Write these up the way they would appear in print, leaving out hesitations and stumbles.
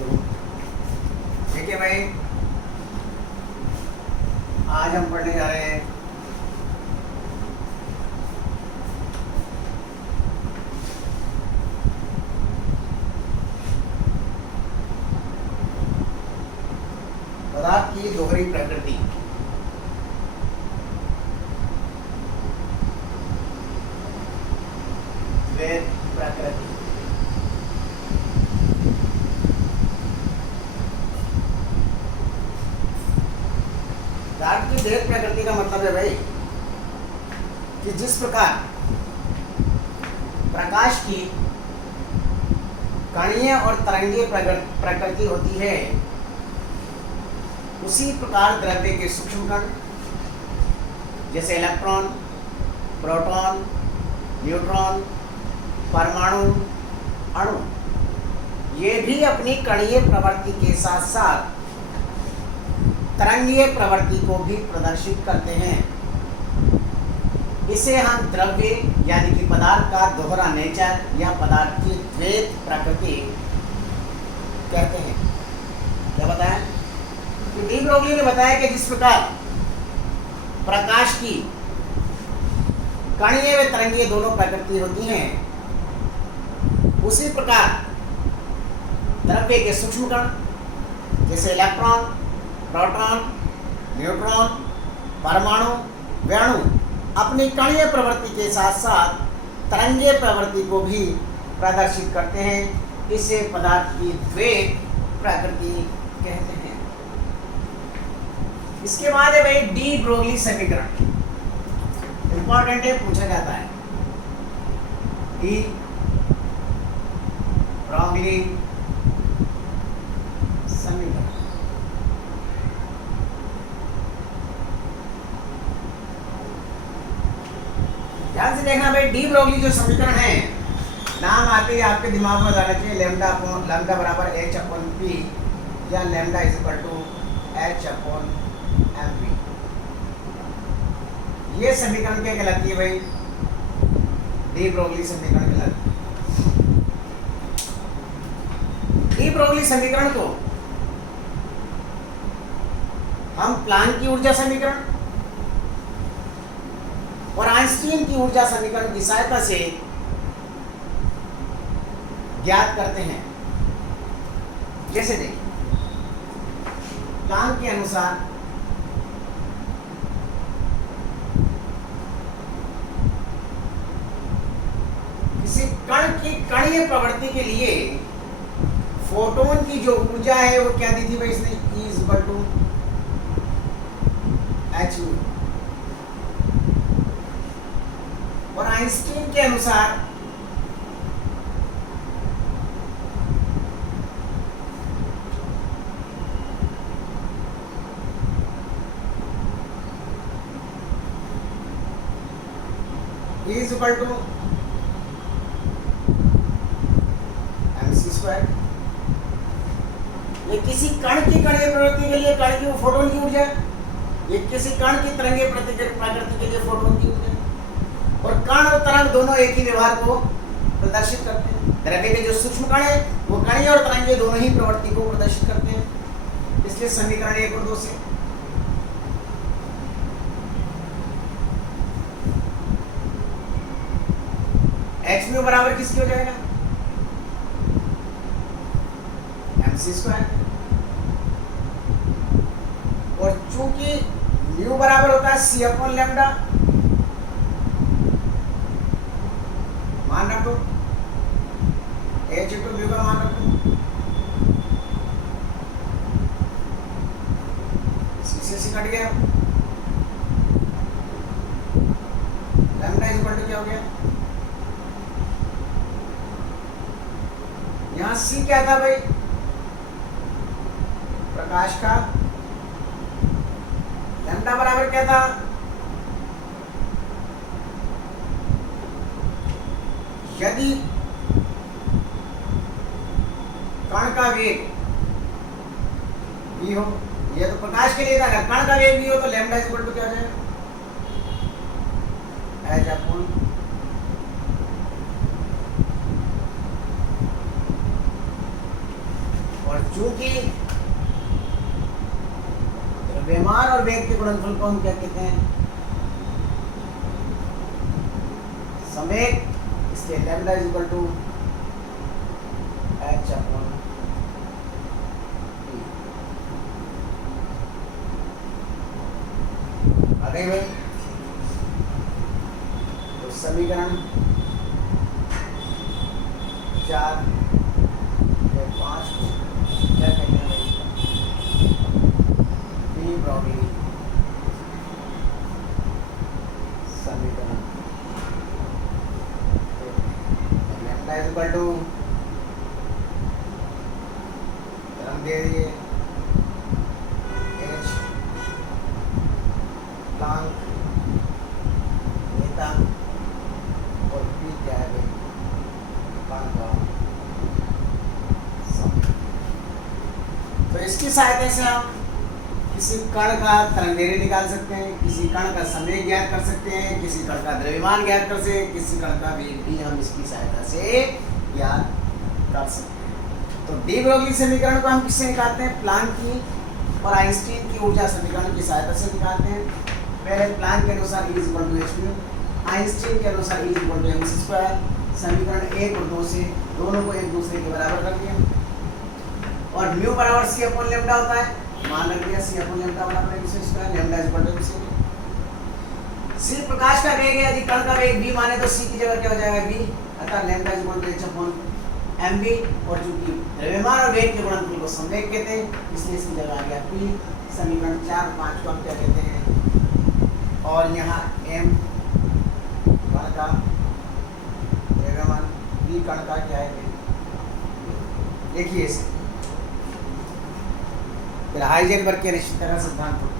दूँ। देखिए भाई, आज हम पढ़ने जा रहे हैं पदार्थ की दोहरी प्रकृति। द्वैत प्रकृति। पदार्थ की द्वैत प्रकृति का मतलब है भाई कि जिस प्रकार प्रकाश की कणीय और तरंगीय प्रकृति होती है, उसी प्रकार द्रव्य के सूक्ष्म कण जैसे इलेक्ट्रॉन, प्रोटॉन, न्यूट्रॉन, परमाणु, अणु, ये भी अपनी कणीय प्रवृत्ति के साथ साथ तरंगीय प्रवृत्ति को भी प्रदर्शित करते हैं। इसे हम द्रव्य यानी कि पदार्थ का दोहरा नेचर या पदार्थ की द्वैत प्रकृति कहते हैं। क्या बताया? तो डी ब्रोगली ने बताया कि जिस प्रकार प्रकाश की कणीय व तरंगीय दोनों प्रकृति होती हैं, उसी प्रकार द्रव्य के सूक्ष्म कण जैसे इलेक्ट्रॉन, प्रोटॉन, न्यूट्रॉन, परमाणु, अणु अपनी कणीय प्रवृत्ति के साथ साथ तरंगीय प्रवृत्ति को भी प्रदर्शित करते हैं। इसे पदार्थ की द्वैत प्रकृति कहते हैं। इसके बाद है भाई डी ब्रोगली समीकरण। इंपॉर्टेंट है, पूछा जाता है। डी ब्रोगली समीकरण। ध्यान से देखना भाई, डी ब्रोगली जो समीकरण है, नाम आते ही आपके दिमाग में जाना चाहिए लैम्डा बराबर एच अपॉन पी या lambda is equal to h upon m p. ये समीकरण क्या कहलाती है भाई? डी ब्रोगली समीकरण कहलाती है। डी ब्रोगली समीकरण को हम प्लांक की ऊर्जा समीकरण और आइंस्टीन की ऊर्जा समीकरण की सहायता से ज्ञात करते हैं। जैसे देखिए, प्लांक के अनुसार किसी कण की कणीय प्रवृत्ति के लिए फोटोन की जो ऊर्जा है वो क्या दी थी भाई इसने? E is equal to h. और आइंस्टीन के अनुसार E is equal to mc²। ये किसी कण की कणीय प्रवृत्ति के लिए कण की फोटोन की ऊर्जा, ये किसी कण की तरंगीय प्रकृति के लिए फोटोन की ऊर्जा। और कण और तरंग दोनों एक ही व्यवहार को प्रदर्शित करते हैं। द्रव्य के जो सूक्ष्म कण है वो कणीय और तरंगीय दोनों ही प्रवृत्ति को प्रदर्शित करते हैं। इसलिए समीकरण 1 और 2 से h म्यू बराबर किसकी हो जाएगा? mc²। और चूंकि म्यू बराबर होता है c अपॉन लैम्डा, मान रखो h इंटू म्यू का मान रखो, c कट गया, लैम्डा इज इक्वल टू क्या हो गया? यहाँ c क्या था भाई? प्रकाश का। लैम्डा बराबर क्या था? यदि कण का वेग v हो, ये तो प्रकाश के लिए था, अगर कण का वेग v हो तो लैम्डा इज इक्वल टू क्या हो जाएगा? एच अपॉन और चूंकि द्रव्यमान और वेग के गुणनफल को हम क्या कहते हैं, समेत, इसलिए lambda is equal to h upon p। आ गई भाई। तो समीकरण 4 या 5 को क्या कहते हैं भाई, डी ब्रॉगली समीकरण। लैम्डा इज इक्वल टू, तरंग दे दिए h प्लांक नेता और p क्या है भाई, प्लांक का समय। तो इसकी सहायता से हम किसी कण का तरंगदैर्घ्य निकाल सकते हैं, किसी कण का समय ज्ञात कर सकते हैं, किसी कण का द्रव्यमान ज्ञात कर सकते हैं, किसी कण का वेग भी हम इसकी सहायता से ज्ञात कर सकते हैं। तो डी ब्रोगली समीकरण को हम किससे निकालते हैं, प्लांक की और आइंस्टीन की ऊर्जा समीकरण की सहायता से निकालते हैं। पहले प्लांक के अनुसार E equal to h mu, Einstein के अनुसार E equal to mc square. समीकरण 1 और 2 से दोनों को एक दूसरे के बराबर कर दिया और म्यू बराबर c अपॉन लैम्डा होता है, मान रख दिया c अपॉन लैम्डा बराबर mc square, lambda is equal to mc। c प्रकाश का वेग है, यदि कण का वेग v माने तो c की जगह क्या हो जाएगा v, अतः lambda is equal to h upon mv। और चूंकि द्रव्यमान और वेग के गुणनफल को संवेग कहते हैं इसलिए इसकी जगह आ गया p। समीकरण 4 और 5 को हम क्या कहते हैं, और यहाँ m कण का द्रव्यमान, v कण का क्या है, देखिए इसे फिर हाइजेनबर्ग के अनिश्चितता का सिद्धांत होता है।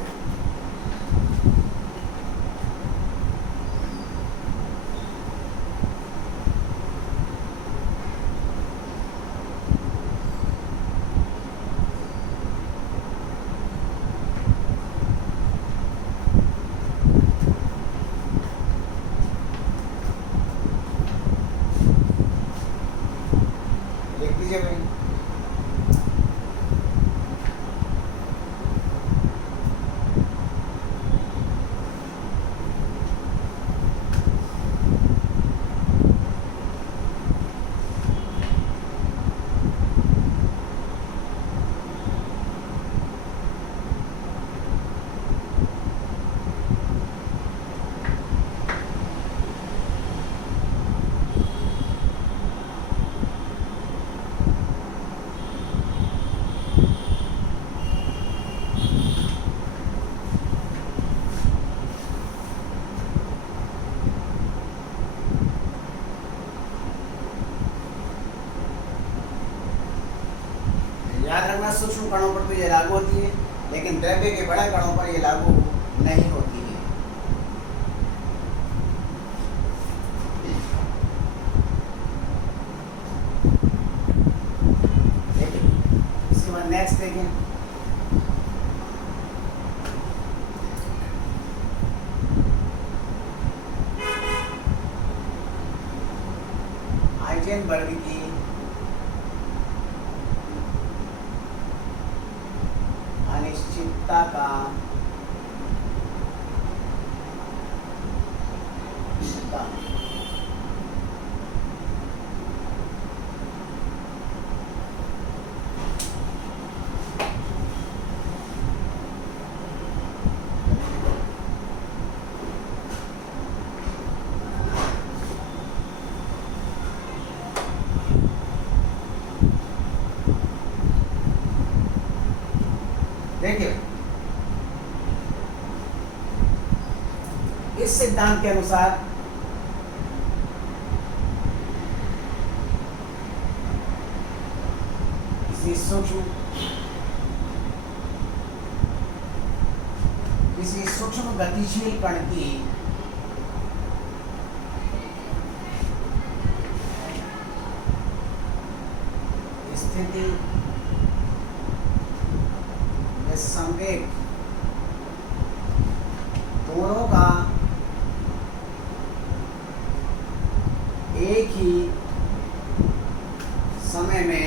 लिख दीजिए भाई। याद रखना सूक्ष्म कणों पर तो ये लागू होती है, लेकिन द्रव्य के बड़े कणों पर ये लागू नहीं होती है। इसके बाद नेक्स्ट देखें, हाइजेनबर्ग की अनिश्चितता का सिद्धांत। देखिए इस सिद्धांत के अनुसार किसी सूक्ष्म गतिशील कण की स्थिति में संवेग दोनों का एक ही समय में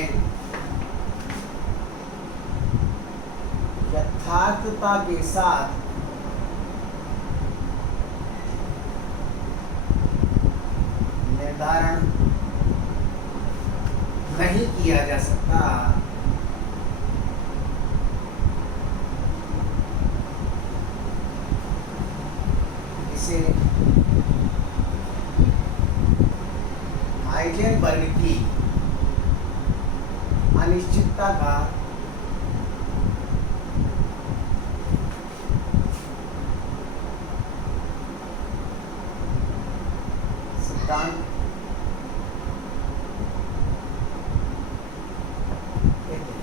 यथार्थता के साथ निर्धारण नहीं किया जा सकता। इसे हाइजेनबर्ग की अनिश्चितता का सिद्धांत कहते हैं।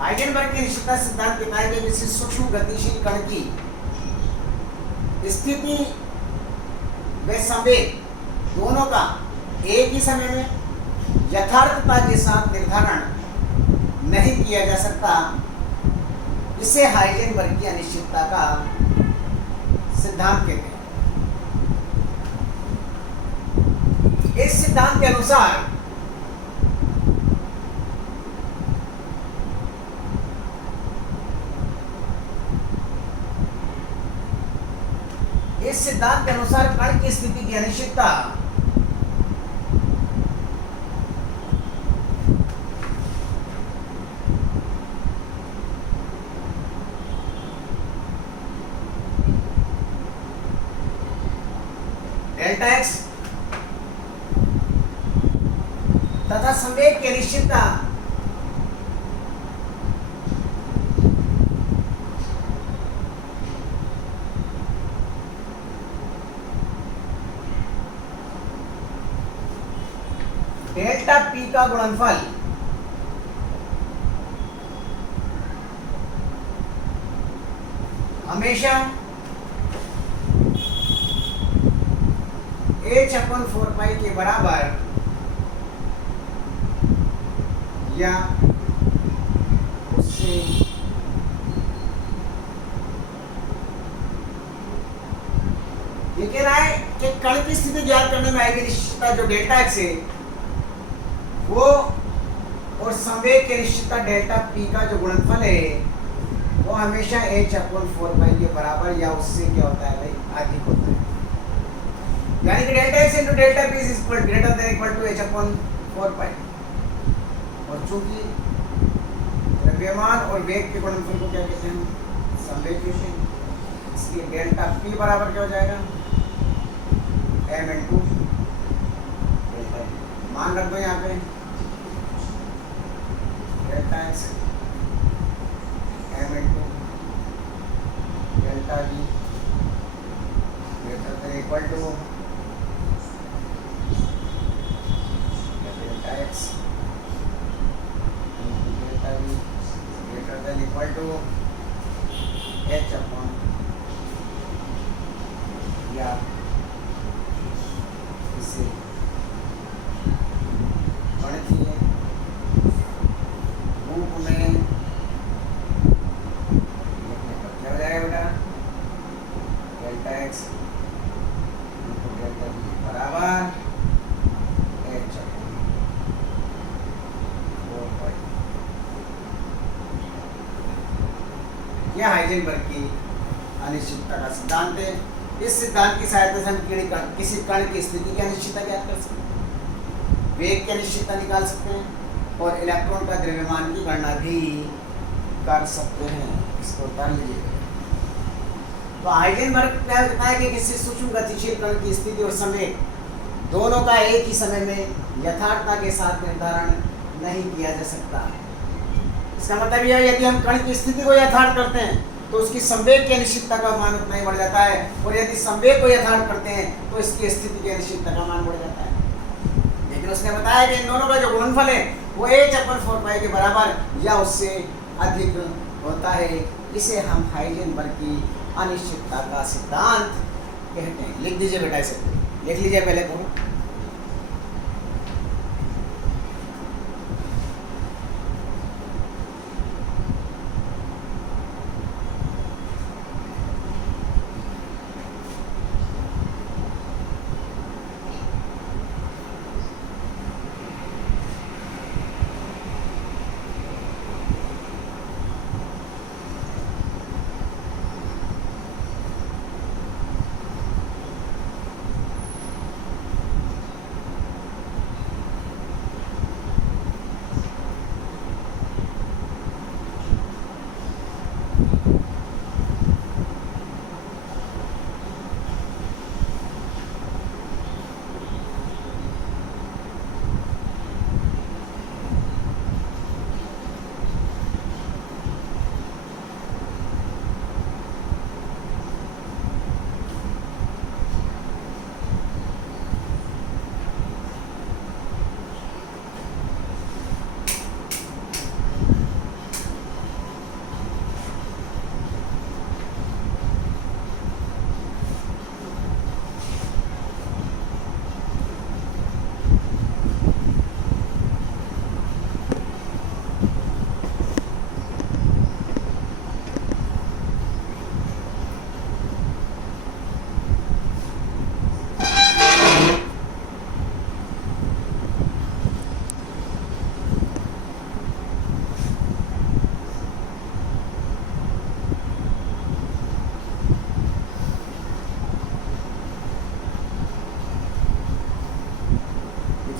हाइजेनबर्ग के अनिश्चितता सिद्धांत कहता है कि किसी सूक्ष्म गतिशील कण की स्थिति व संवेग दोनों का एक ही समय में यथार्थता के साथ निर्धारण नहीं किया जा सकता। इसे हाइजेनबर्ग की अनिश्चितता का सिद्धांत कहते हैं। इस सिद्धांत के अनुसार कण की स्थिति की अनिश्चितता डेल्टा एक्स तथा संवेग की अनिश्चितता डेल्टा पी का गुणनफल हमेशा h/4 के बराबर या उससे ये कह रहा है कि कण की स्थिति ज्ञात करने में आएगी निश्चितता जो डेल्टा एक्स है वो, और संवेग की निश्चितता डेल्टा पी का जो गुणनफल है वो हमेशा h/4 के बराबर या उससे क्या होता है भाई अधिक होता है। यानी कि delta x into delta p is greater than equal to h/4। और चूंकि द्रव्यमान और वेग के गुणनफल को क्या कहते हैं, संवेग कहते हैं, इसलिए डेल्टा पी बराबर क्या हो जाएगा m इंटू डेल्टा। मान रख दो यहाँ पे delta x m into delta v greater than equal to delta x delta v greater than equal to h upon या इसे गणितीय रूप में लिखने पर क्या हो जाएगा बेटा, delta x into delta v बराबर h अपॉन 4 यह हाइजेनबर्ग की अनिश्चितता का सिद्धांत है। इस सिद्धांत की सहायता से हम किसी कण की स्थिति की अनिश्चितता ज्ञात कर सकते हैं, वेग की अनिश्चितता निकाल सकते हैं और इलेक्ट्रॉन का द्रव्यमान की गणना भी कर सकते हैं। इसको कर लीजिए। तो हाइजेनबर्ग क्या कहता है कि किसी सूक्ष्म गतिशील कण की स्थिति और समय दोनों का एक ही समय में यथार्थता के साथ निर्धारण नहीं किया जा सकता। इसका मतलब यह है यदि हम कण की स्थिति को यथार्थ करते हैं तो उसकी संवेग की अनिश्चितता का मान उतना ही बढ़ जाता है, और यदि संवेग को यथार्थ करते हैं तो इसकी स्थिति की अनिश्चितता का मान बढ़ जाता है। लेकिन उसने बताया कि इन दोनों का जो गुणनफल है वो h/4 के बराबर या उससे अधिक होता है। इसे हम हाइजेनबर्ग की अनिश्चितता का सिद्धांत कहते हैं। लिख दीजिए बेटा, इसे लिख लीजिए पहले को।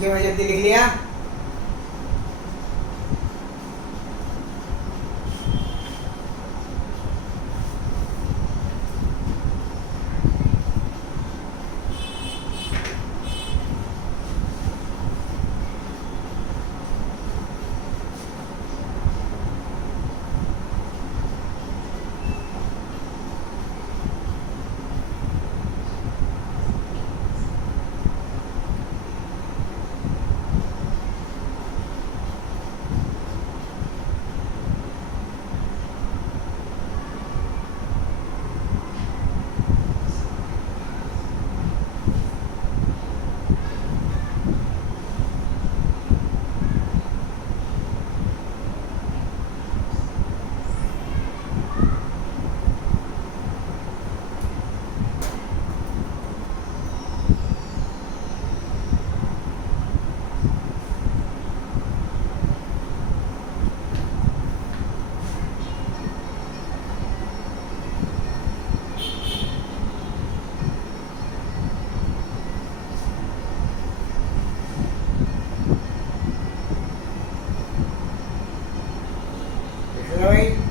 लिखिए भाई, जल्दी लिख लिया। भाई